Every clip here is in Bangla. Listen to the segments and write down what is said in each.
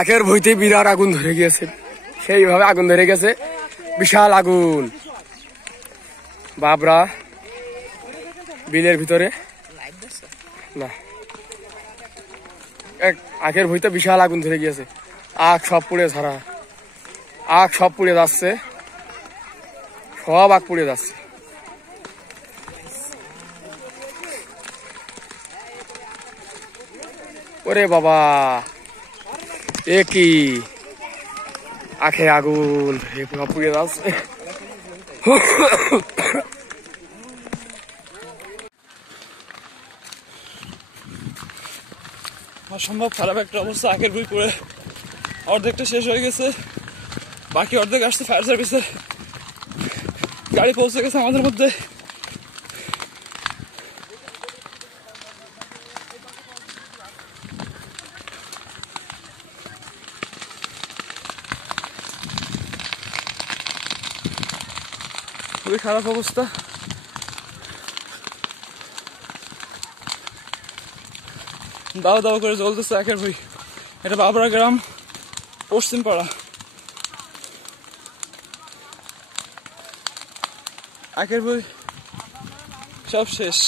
আখের ভুঁইতে বিরাট আগুন ধরে গিয়েছে, সেইভাবে আগুন ধরে গেছে, বিশাল আগুন। বাবরা বিলের ভিতরে না, আখের ভুঁইতে বিশাল আগুন ধরে গিয়েছে, আখ সব পুড়ে ছাড়া, আখ সব পুড়ে যাচ্ছে, সব আখ পুড়ে যাচ্ছে। ওরে বাবা, এ কি আখে আগুন পুড়ে যাচ্ছে। অসম্ভব খারাপ একটা অবস্থা, আখের ভুঁই পুড়ে অর্ধেকটা শেষ হয়ে গেছে, বাকি অর্ধেক আসছে। ফায়ার সার্ভিসের গাড়ি পৌঁছে গেছে আমাদের মধ্যে। খুবই খারাপ অবস্থা। দাও দাও করে জ্বলতেছে আখের ভুঁই। এটা বাবরা গ্রাম, পশ্চিম পাড়া। আখের ভুঁই সব শেষ।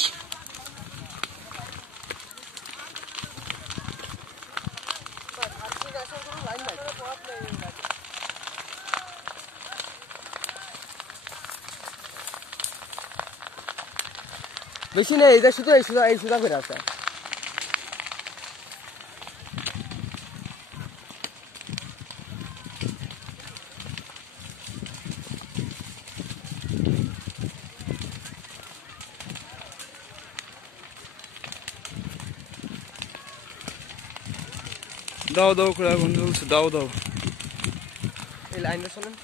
বেশি নেই, এটা শুধু এই সুদা করে আছে। দাও দাও করে আগুন জ্বলছে, দাও দাও। এই লাইনটা শোনেন,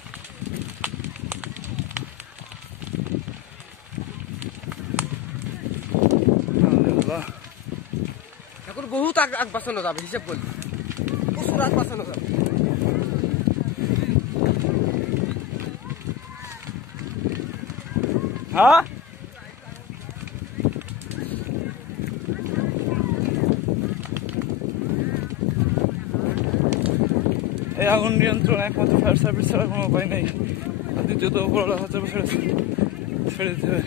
এখন বহুত আগ বাঁচানো যাবে, হিসেব করলে প্রচুর আগ বাঁচানো যাবে। হ্যাঁ, এই আগুন নিয়ন্ত্রণ একমাত্র ফায়ার সার্ভিস ছাড়া কোনো উপায় নেই। আর দ্বিতীয়ত উপরওয়ালা হাতে ছেড়ে দিতে হবে।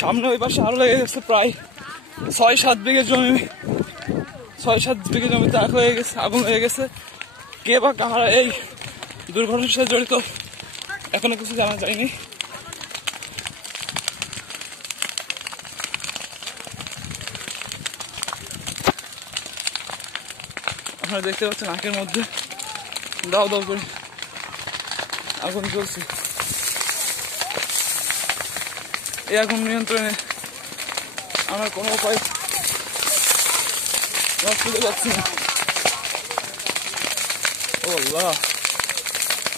সামনে ওই পাশে আরো লেগে গেছে, প্রায় ৬-৭ বিঘে জমি, ৬-৭ বিঘে জমিতে আগুন হয়ে গেছে। কে বা কাহারা এই দুর্ঘটনার সাথে জড়িত এখনো কিছু জানা যায়নি। আপনারা দেখতে পাচ্ছেন আখের মধ্যে দাও দাও করে আগুন জ্বলছে। এই আগুন নিয়ন্ত্রণে আমার কোনো উপায় খুঁজে পাচ্ছি না। ও আল্লাহ,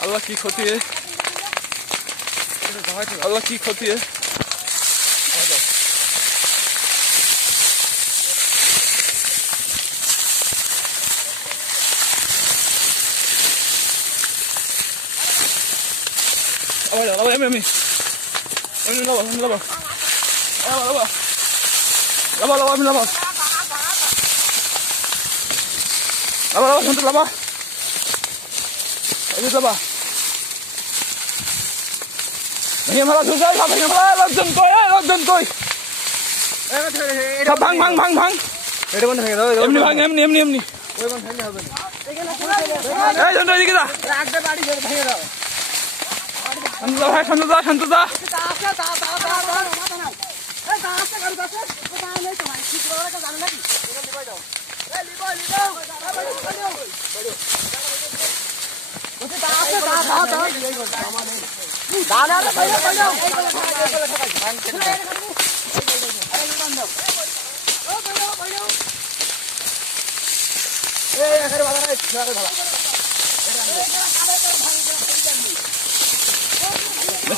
আল্লাহ কি ক্ষতি, আল্লাহ কি ক্ষতি।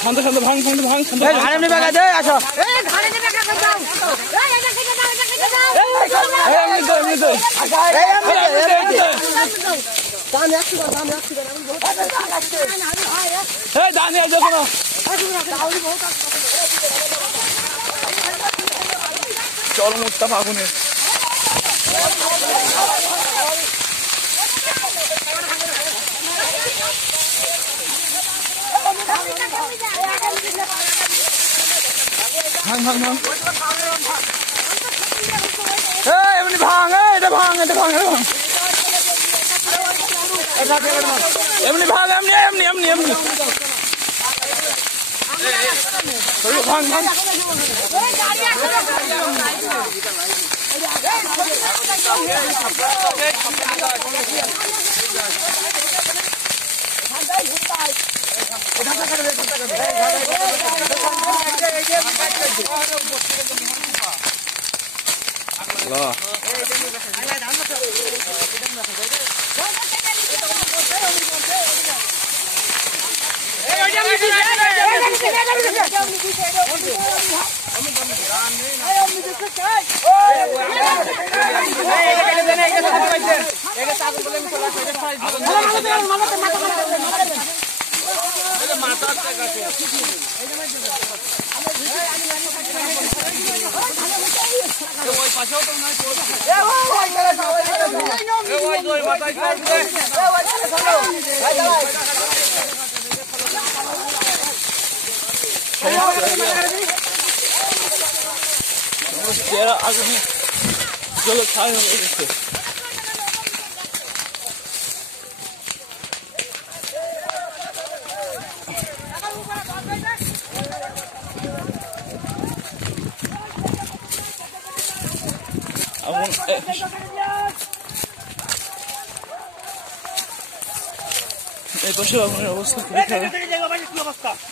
শান্ত শান্ত ভাঙ শান্ত ভাঙ শান্ত চরম উত্তাপ আগুনের। ভাঙ ভাঙ ভাঙ এমনি ভাঙ এটা ভাঙ এটা ভাঙ এটা ভাঙ এমনি ভাঙ এমনি এমনি এমনি এমনি ভাঙ ভাঙ চেহারা আগুনে জলে ছাই হয়ে গেছে। এই পাশে আগুনের অবস্থা খুবই খারাপ।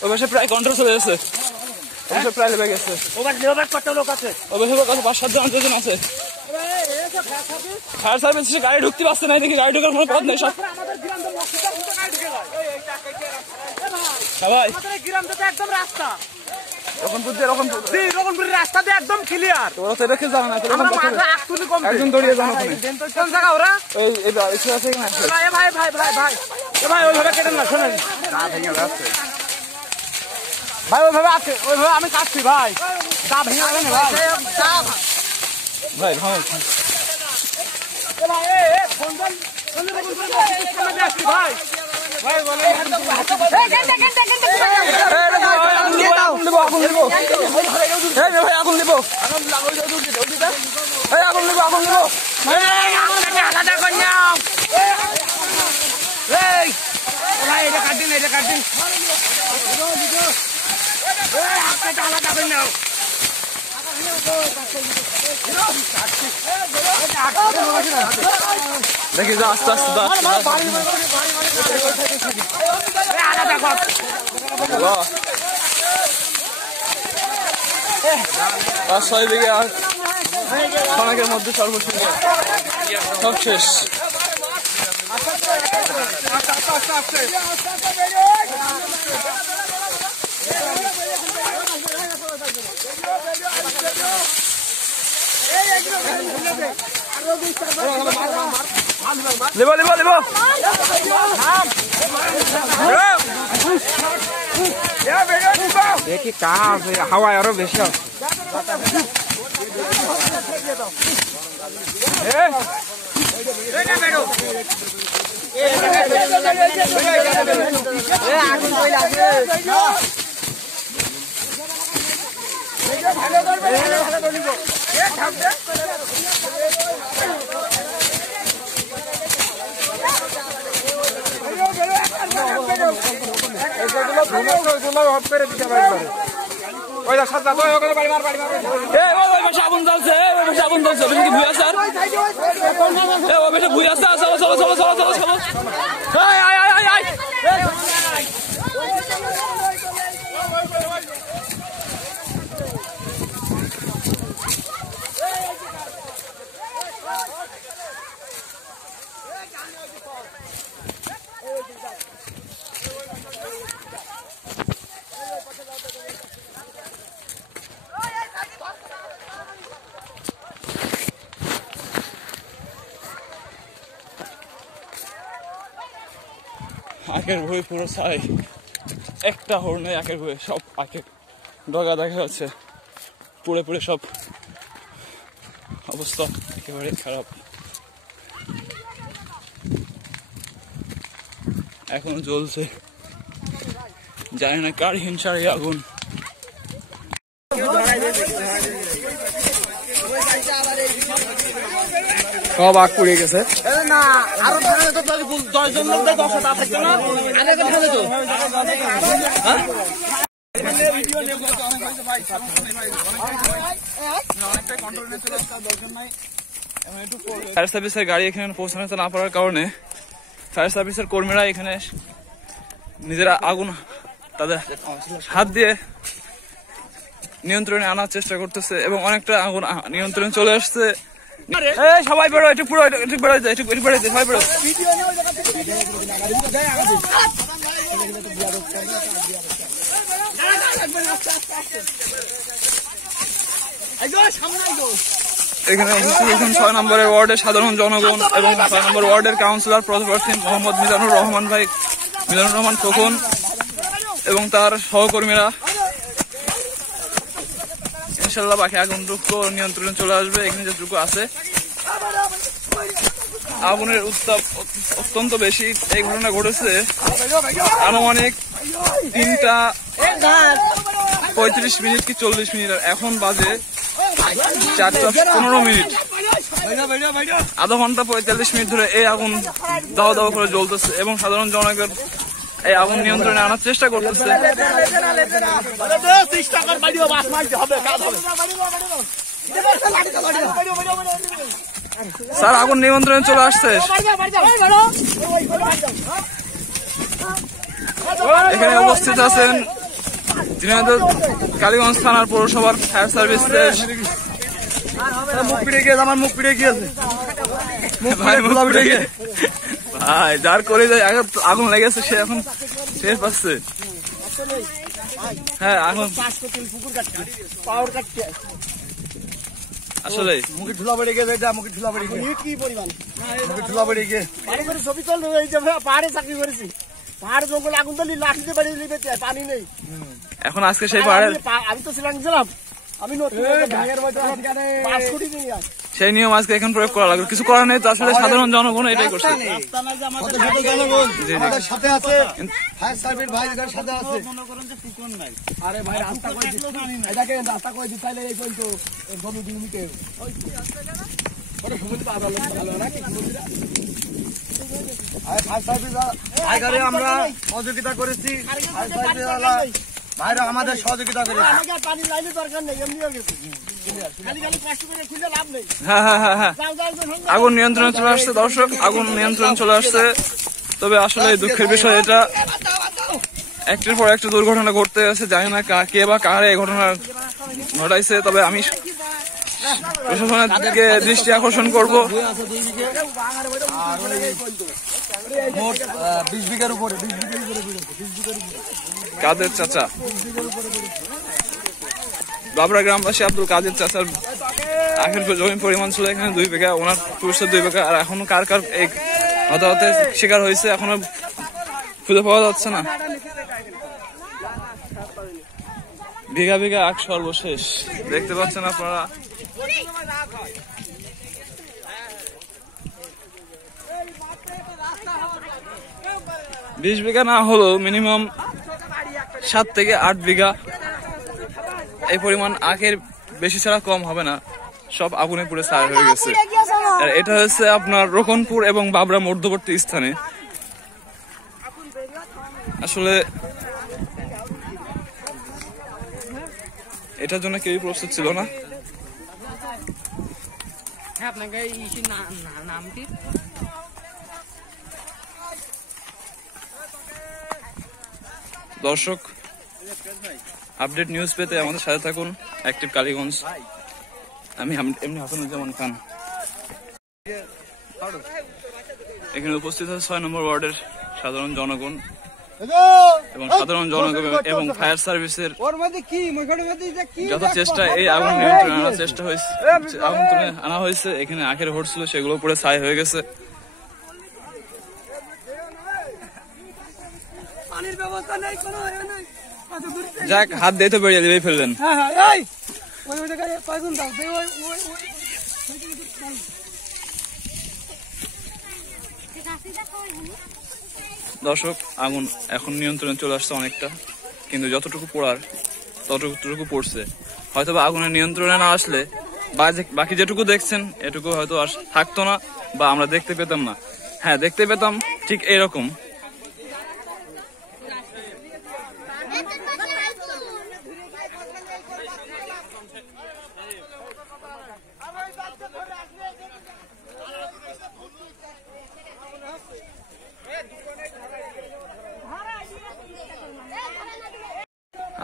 ওই পাশে প্রায় কন্ট্রোল চলে গেছে, প্রায় লেগে গেছে। ওই পাশে 5-7 জন আছে। ফায়ার সার্ভিস গাড়ি ঢুকতে পারছে না, দেখি গাড়ি ঢুকার কোনো পথ নেই। সব ভাই একদম রাস্তা রকমপুরের রাস্তা দিয়ে একদম ক্লিয়ার। তোরা তো দেখে যাও না, একজন দৌড়িয়ে যাও কোন জায়গা ওরা ভাই ভাই ভাই ভাই ভাই ভাই ওইভাবে কেটে না, শোনেন ভাই ওইভাবে আছে, ওইভাবে আমি কাটছি ভাই। তা ভেঙে গেল না ভাই, ভাই ভাই ভাই ভাই বলে আগুন দিব আগুন দিব ভাই আগুন দিব আগুন দিব আগুন দিব ভাই এটা কাটিন এটা কাটিন আলাদা করে নাও। দেখি যা আস্তে আস্তে আর 6 বিঘা অনেকের মধ্যে সর্বশেষ সব শেষ। লিবো লিবো লিবো দেখি কাজ হাওয়ায় আরো বেশি আগুন জ্বলছে, আগুন জ্বলছে ভুয়া স্যার ভুয়া স্যার চলো চলো চলো চলো চলো চলো আখের ভুঁই পুরো ছাই, একটা হর নেই আখের ভুঁই, সব আখের ডগা দেখা যাচ্ছে, পুড়ে পুড়ে সব অবস্থা একেবারে খারাপ। এখন জ্বলছে, জানি না কার হিংসার এই আগুন। সব আগ পুড়ে গেছে। ফায়ার সার্ভিসের গাড়ি এখানে পৌঁছাতে না পারার কারণে ফায়ার সার্ভিসের কর্মীরা এখানে নিজেরা আগুন তাদের হাত দিয়ে নিয়ন্ত্রণে আনার চেষ্টা করতেছে এবং অনেকটা আগুন নিয়ন্ত্রণে চলে আসছে। সবাই বেরো, একটু পুরো একটু বেরোয় যায়, একটু বেরোয় যায়, সবাই বেরো। এখানে 6 নম্বরের ওয়ার্ডের সাধারণ জনগণ এবং 6 নম্বর ওয়ার্ডের কাউন্সিলর পদপ্রার্থী মোহাম্মদ মিজানুর রহমান খোকন এবং তার সহকর্মীরা ইনশাল্লাহ বাকি আগুনটুকু নিয়ন্ত্রণে চলে আসবে। এখানে যেটুকু আছে আগুনের উত্তাপ অত্যন্ত বেশি। এই ঘটনা ঘটেছে আনুমানিক 3:35 কি 40 মিনিট, আর এখন বাজে 4:15। আধা ঘন্টা 45 মিনিট ধরে এই আগুন দাও দাও করে জ্বলতেছে এবং সাধারণ জনগণ এই আগুন নিয়ন্ত্রণে আনার চেষ্টা করতেছে। স্যার আগুন নিয়ন্ত্রণে চলে আসছে। এখানে উপস্থিত আছেন ঝিনাইদহ কালীগঞ্জ থানার পৌরসভার ফায়ার সার্ভিসের ভাই, যার করে আগুন লেগেছে সে এখন টের পাচ্ছে। হ্যাঁ, আগুন আসলে মুখে ঠুলা পড়ে গেছে, এটা মুখে ঠুলা পড়ে গেছে, কি পরিমাণ মুখে ঠুলা পড়ে গেছে। পাহাড়ে ছবি চল, এই যে পাহাড়ে চাকরি করেছি, পাহাড় জঙ্গল আগুন তো লাঠিতে বাড়ি লিবেছে, পানি নেই। এখন আজকে সেই পাহাড়ের আমি তো ছিলাম আমি সেই নিয়ম আজকে এখন প্রয়োগ করা লাগবে, কিছু করার নেই। তো আসলে সাধারণ জনগণ এটাই করছে। সাথে আছে ফায়ার সার্ভিস ভাই, সাথে আছে। আরে ভাই রাস্তা করে এটাকে রাস্তা করে দিতে চাইলে এই পর্যন্ত জমি দিতে আমরা সহযোগিতা করেছি, ভাইরা আমাদের সহযোগিতা করেছে। হ্যাঁ হ্যাঁ হ্যাঁ হ্যাঁ, আগুন নিয়ন্ত্রণে চলে আসছে দর্শক, আগুন নিয়ন্ত্রণে চলে আসছে। তবে আসলে দুঃখের বিষয় এটা, একটার পর একটা দুর্ঘটনা ঘটতে গেছে, জানি না কে বা কারে এই ঘটনা ঘটাইছে। তবে আমি প্রশাসনের দিকে দৃষ্টি আকর্ষণ করব। 20 বিঘার উপরে কাদের চাচা, বাবরা গ্রামবাসী আব্দুল কাদের চাচার আখের জমির পরিমাণ ছিল এখানে 2 বিঘা, ওনার পুরুষের 2 বিঘা। আর এখনো কার কার এই হতাহতের শিকার হয়েছে এখনো খুঁজে পাওয়া যাচ্ছে না। বিঘা বিঘা আখ সর্বশেষ দেখতে পাচ্ছেন আপনারা। বিশ বিঘা না হলেও মিনিমাম 7 থেকে 8 বিঘা এই পরিমাণ আখের বেশি ছাড়া কম হবে না, সব আগুনে পুড়ে ছাই হয়ে গেছে। আর এটা হচ্ছে আপনার রোকনপুর এবং বাবরা মধ্যবর্তী স্থানে। আসলে এটার জন্য কেউই প্রস্তুত ছিল না। দর্শক, আপডেট নিউজ পেতে আমাদের সাথে থাকুন, অ্যাক্টিভ কালীগঞ্জ। আমি এমনি হাসানুজ্জামান খান। এখানে উপস্থিত আছে 6 নম্বর ওয়ার্ডের সাধারণ জনগণ এবং সাধারণ জনগণ এবং ফায়ার সার্ভিসের যত চেষ্টা এই আগুন নিয়ন্ত্রণে আনার চেষ্টা হয়েছে, আগুন আনা হয়েছে। এখানে আখের হোট ছিল, সেগুলো পুরো ছাই হয়ে গেছে। পানির ব্যবস্থা নেই কোনো। যাক, হাত দিয়ে তো বেরিয়ে দিলেই ফেললেন। হ্যাঁ হ্যাঁ, এই ওই জায়গায় পাইগুন দাও, দর্শক, আগুন এখন নিয়ন্ত্রণে চলে আসছে অনেকটা, কিন্তু যতটুকু পড়ার ততটুকু পড়ছে। হয়তো বা আগুনের নিয়ন্ত্রণে না আসলে বাকি যেটুকু দেখছেন এটুকু হয়তো আর থাকতো না, বা আমরা দেখতে পেতাম না। হ্যাঁ, দেখতে পেতাম ঠিক এরকম।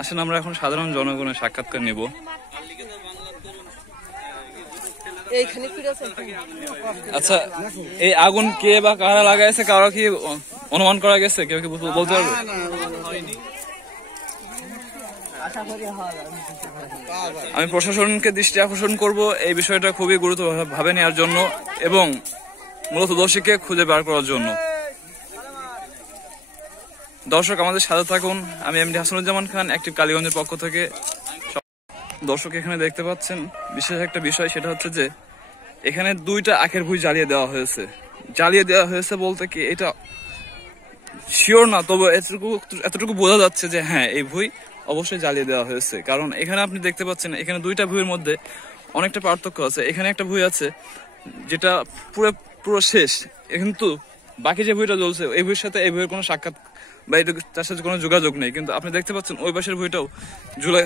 আসেন আমরা এখন সাধারণ জনগণের সাক্ষাৎকার নিব। আচ্ছা, এই আগুন কে বা কারা লাগাইছে, কারো কি অনুমান করা গেছে? কেউ কি বলতে পারবে? আমি প্রশাসনকে দৃষ্টি আকর্ষণ করব এই বিষয়টা খুবই গুরুত্বভাবে নেওয়ার জন্য এবং মূলত দোষীকে খুঁজে বের করার জন্য। দর্শক, আমাদের সাথে থাকুন। আমি এমডি হাসানুজ্জামান খান, অ্যাক্টিভ কালীগঞ্জের পক্ষ থেকে। দর্শক, এখানে দেখতে পাচ্ছেন বিশেষ একটা বিষয়, সেটা হচ্ছে যে এখানে 2টা আখের ভুঁই জ্বালিয়ে দেওয়া হয়েছে। জ্বালিয়ে দেওয়া হয়েছে বলতে কি এটা শিওর না, তবে এতটুকু বোঝা যাচ্ছে যে হ্যাঁ, এই ভুঁই অবশ্যই জ্বালিয়ে দেওয়া হয়েছে। কারণ এখানে আপনি দেখতে পাচ্ছেন এখানে 2টা ভুঁইয়ের মধ্যে অনেকটা পার্থক্য আছে। এখানে একটা ভুঁই আছে যেটা পুরো শেষ, কিন্তু বাকি যে ভুঁইটা জ্বলছে এই ভুঁইয়ের সাথে এই ভুঁইয়ের কোনো সাক্ষাৎ বা তার সাথে কোনো যোগাযোগ নেই। কিন্তু আপনি দেখতে পাচ্ছেন ওই পাশের ভুঁইটাও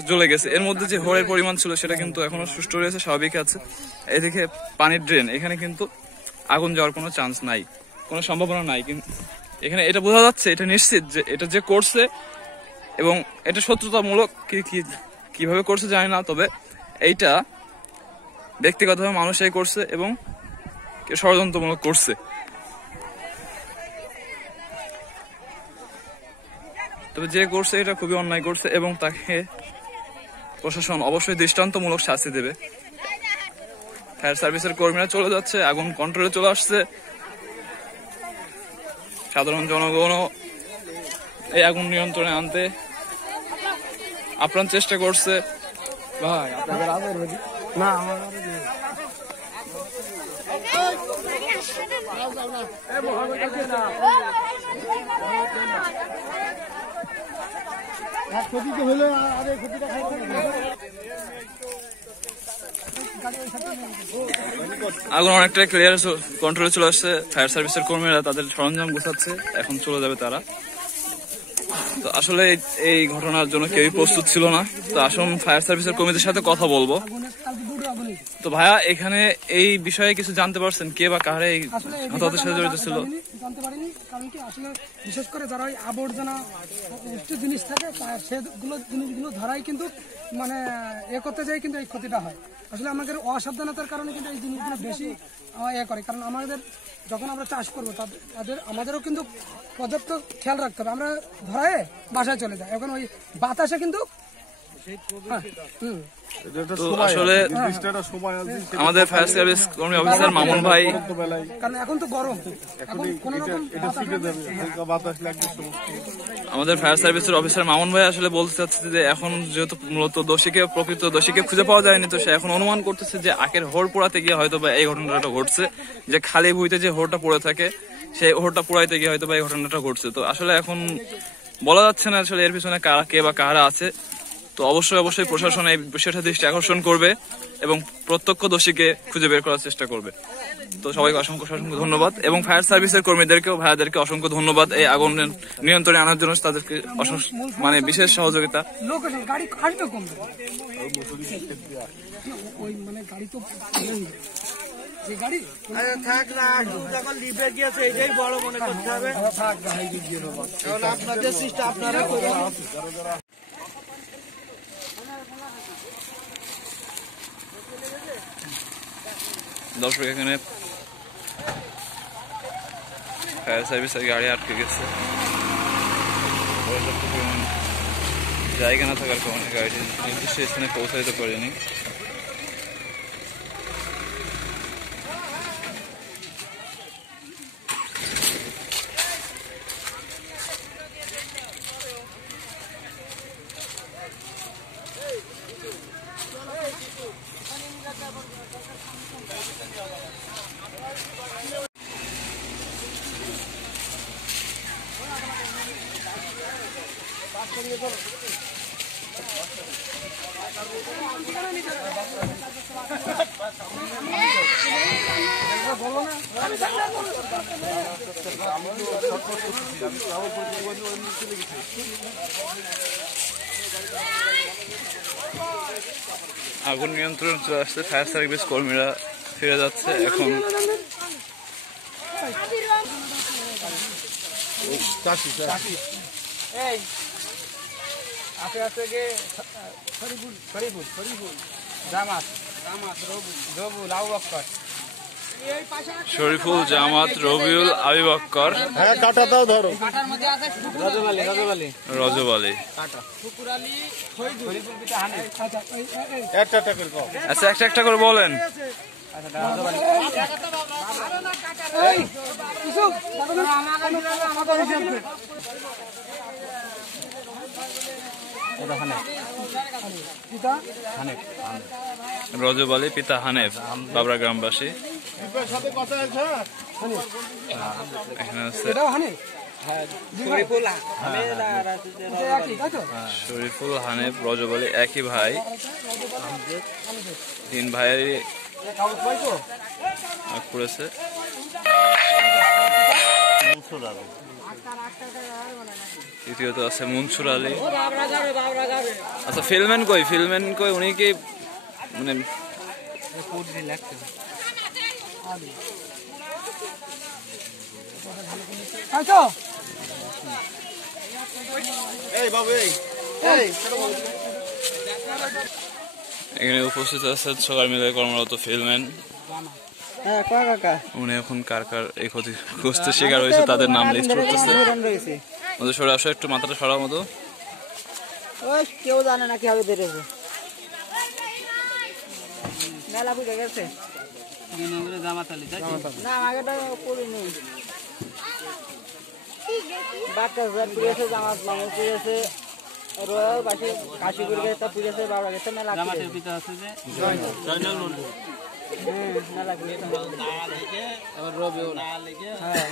জ্বলে গেছে। এর মধ্যে যে হোড়ের পরিমাণ ছিল সেটা কিন্তু এখনো সুষ্ঠু রয়েছে, স্বাভাবিক আছে। এদিকে পানির ড্রেন, এখানে কিন্তু আগুন যাওয়ার কোনো চান্স নাই, কোনো সম্ভাবনা নাই। কিন্তু এখানে এটা বোঝা যাচ্ছে, এটা নিশ্চিত যে এটা যে করছে এবং এটা শত্রুতামূলক কিভাবে করছে জানি না, তবে এইটা ব্যক্তিগতভাবে মানুষই করছে এবং ষড়যন্ত্রমূলক করছে। তবে যে করছে এটা খুবই অন্যায় করছে এবং তাকে প্রশাসন অবশ্যই দৃষ্টান্তমূলক শাস্তি দেবে। ফায়ার সার্ভিসের কর্মীরা চলে যাচ্ছে, আগুন কন্ট্রোলে চলে আসছে। সাধারণ জনগণও এই আগুন নিয়ন্ত্রণে আনতে আপ্রাণ চেষ্টা করছে। ভাই, না ক্ষতি তো হলো, আরে ক্ষতিটা আগুন অনেকটা ক্লিয়ার কন্ট্রোলে চলে আসছে। ফায়ার সার্ভিসের কর্মীরা তাদের সরঞ্জাম গোছাচ্ছে, এখন চলে যাবে তারা। তো আসলে এই ঘটনার জন্য কেউই প্রস্তুত ছিল না। তো আসুন ফায়ার সার্ভিসের কর্মীদের সাথে কথা বলবো। তো ভাইয়া, এখানে এই বিষয়ে কিছু জানতে পারছেন, কে বা কারা এই হতাহতের সাথে জড়িত ছিল? জানতে পারিনি, কারণ কি আসলে বিশেষ করে যারা ওই আবর্জনা উচ্চ জিনিস থাকে সেগুলো জিনিসগুলো ধরাই কিন্তু মানে করতে যায়, কিন্তু এই ক্ষতিটা হয়। আসলে আমাদের অসাবধানতার কারণে কিন্তু এই জিনিসগুলো বেশি করে। কারণ যখন আমরা চাষ করবো আমাদেরও কিন্তু পর্যাপ্ত খেয়াল রাখতে হবে। আমরা ধরায় বাসায় চলে যাই, এখন ওই বাতাসে কিন্তু আসলে আমাদের ফায়ার সার্ভিস কর্মী অফিসার মামুন ভাই, কারণ এখন তো গরম, আমাদের ফায়ার সার্ভিসের অফিসার মামুন ভাই আসলে বলতে চাচ্ছে যে এখন যেহেতু মূলত প্রকৃত দোষীকে খুঁজে পাওয়া যায়নি, তো সে এখন অনুমান করতেছে যে আখের হোড় পোড়াতে গিয়ে হয়তো বা এই ঘটনাটা ঘটছে। যে খালি ভুঁইতে যে হোড়টা পড়ে থাকে সেই হোড়টা পোড়াইতে গিয়ে হয়তো বা এই ঘটনাটা ঘটছে। তো আসলে এখন বলা যাচ্ছে না আসলে এর পিছনে কে বা কারা আছে। তো অবশ্যই প্রশাসন এই বিষয়টা দৃষ্টি আকর্ষণ করবে এবং প্রত্যক্ষ দোষীকে খুঁজে বের করার চেষ্টা করবে। তো সবাইকে অসংখ্য ধন্যবাদ এবং ফায়ার সার্ভিসের কর্মীদেরকেও ভাইয়াদেরকে অসংখ্য ধন্যবাদ এই আগুন নিয়ন্ত্রণে আনার জন্য তাদেরকে বিশেষ সহযোগিতা। দর্শক, এখানে ফায়ার সার্ভিসের গাড়ি আটকে গেছে, জায়গা না থাকার কারণে গাড়িটি নির্দিষ্ট স্থানে পৌঁছাইতে পারেনি। আগুন নিয়ন্ত্রণ চলে আসছে, ফায়ার সার্ভিস কর্মীরা ফিরে যাচ্ছে এখন। শরীফুল, জামাত, রবিউল, আবু বক্কর, রজব আলী। আচ্ছা, একটা একটা করে বলেন। রজব আলী, পিতা হানেফ, বাবরা গ্রামবাসী। এখানে আছে শরীফুল, হানেফ, রজব আলী একই ভাই, 3 ভাইয়েরই করেছে। তৃতীয়ত আছে মনসুর আলী। আচ্ছা, ফিল্মেন কই উনি কি মানে এখানে উপস্থিত আছেন সকাল মিলে কর্মরত ফিল্মেন। উনি এখন কার কার এই ক্ষতিগ্রস্তের শিকার হয়েছে তাদের নাম লিস্ট করতেছে। ওদের সরে আসো, একটু মাথাটা সরার মতো। কেউ জানে না কিভাবে বেড়েছে, মেলা বুঝে গেছে না, আগেটা করিনি। বাচ্চা পুড়েছে, জামাত মামু পুড়েছে, রয়্যাল বাসে কাশীপুর গেছে পুড়েছে, বাবা গেছে মেলা। জামাতের পিতা আছে যে জয়নাল মন্ডল, মেলা রবিউল। হ্যাঁ,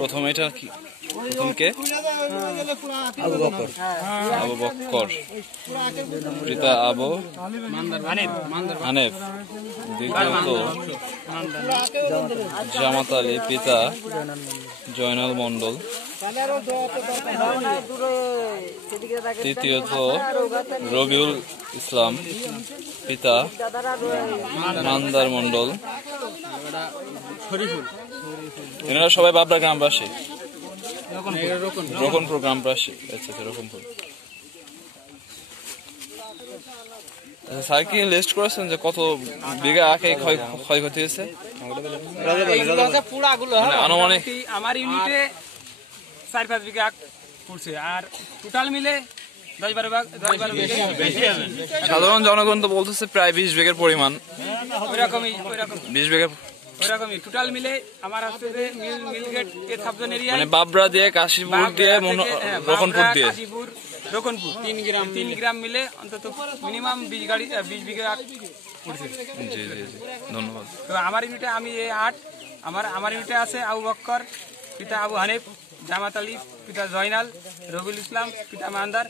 প্রথম এটা কি, প্রথম কে? আবু বক্কর, পিতা আবু হানেফ, দ্বিতীয়ত জামাত আলী, পিতা জয়নাল মন্ডল, তৃতীয়ত রবিউল ইসলাম, পিতা মান্দার মন্ডল। এনারা সবাই বাবরা গ্রামবাসী, রকনপুর গ্রামবাসী। আচ্ছা, রকনপুর। স্যার কি লিস্ট করেছেন যে কত বিঘা আখে ক্ষয়ক্ষতি হয়েছে? আনুমানিক আমার ইউনিটে 4-5 বিঘা পড়ছে, আর টোটাল মিলে 10-12 সাধারণ জনগণ তো বলতেছে প্রায় 20 বিঘার পরিমাণ। ওইরকমই 20 বিঘা ওইরকমই টোটাল মিলে আমার আসছে যে মিলগেট এ সাবজোন এরিয়া, মানে বাবরা দিয়ে, কাশীপুর দিয়ে, রকনপুর দিয়ে, কাশীপুর, রকনপুর 3 গ্রাম মিলে অন্তত মিনিমাম 20 বিঘা পড়ছে। জি জি জি, ধন্যবাদ। তো আমার ইউনিটে আমি 8, আমার ইউনিটে আছে আবু বক্কর, পিতা আবু হানিফ, জামাত আলী, পিতা জয়নাল, রবিউল ইসলাম, পিতা মান্দার।